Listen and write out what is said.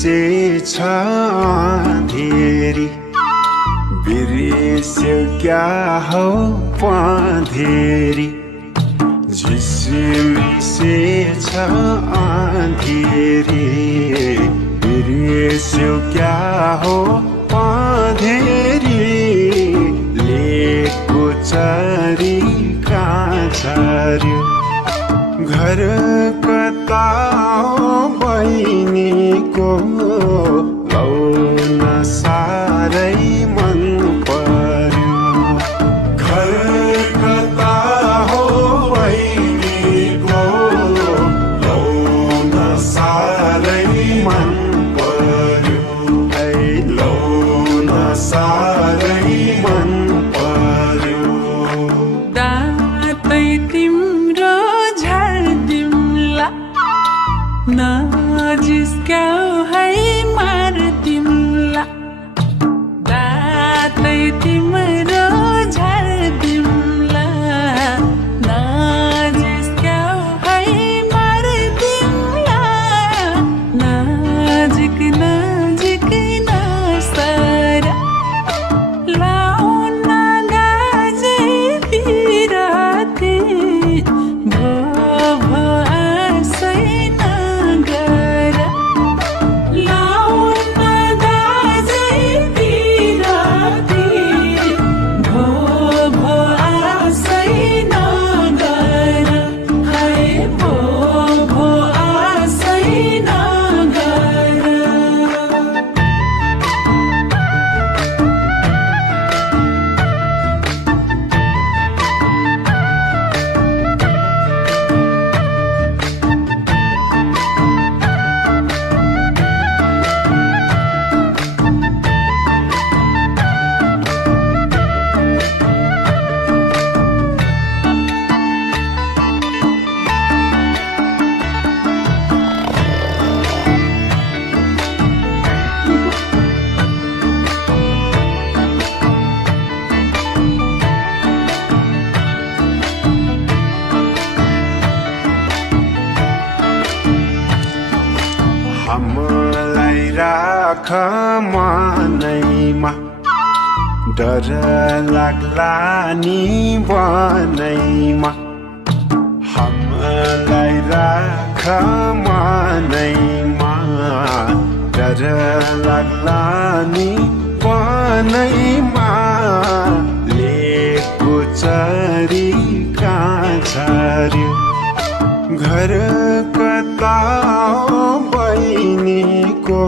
मिसेछ अँधेरी बिर्स्यो क्या हो पँधेरी झिसमिसेछ अँधेरी बिर्स्यो क्या हो पँधेरी लेको चरी कहाँ झर्यो घर कता हो बहिनीको लौन साह्रै मन पर्यो घर कता हो बहिनीको लौन साह्रै मन पर्यो लौन साह्रै मन पर्यो दातै तिम्रो झार्दिउँला नजिस्क्याउ है मार्दिउँला दातै तिम्रो झार्दिउँला नजिस्क्याउ है मार्दिउँला नजिक नजिक नसर लाउन गाजै बिराती भो भो आशै नगर लाउन गाजै बिराती भो भो आशै नगर है भो भो आशै नगर हामीलाई राख मनैमा डर लाग्ला नि बनैमा हामीलाई राख मनैमा डर लाग्ला नि बनैमा लेको चरी कहाँ झर्यो घर कता हो बहिनीको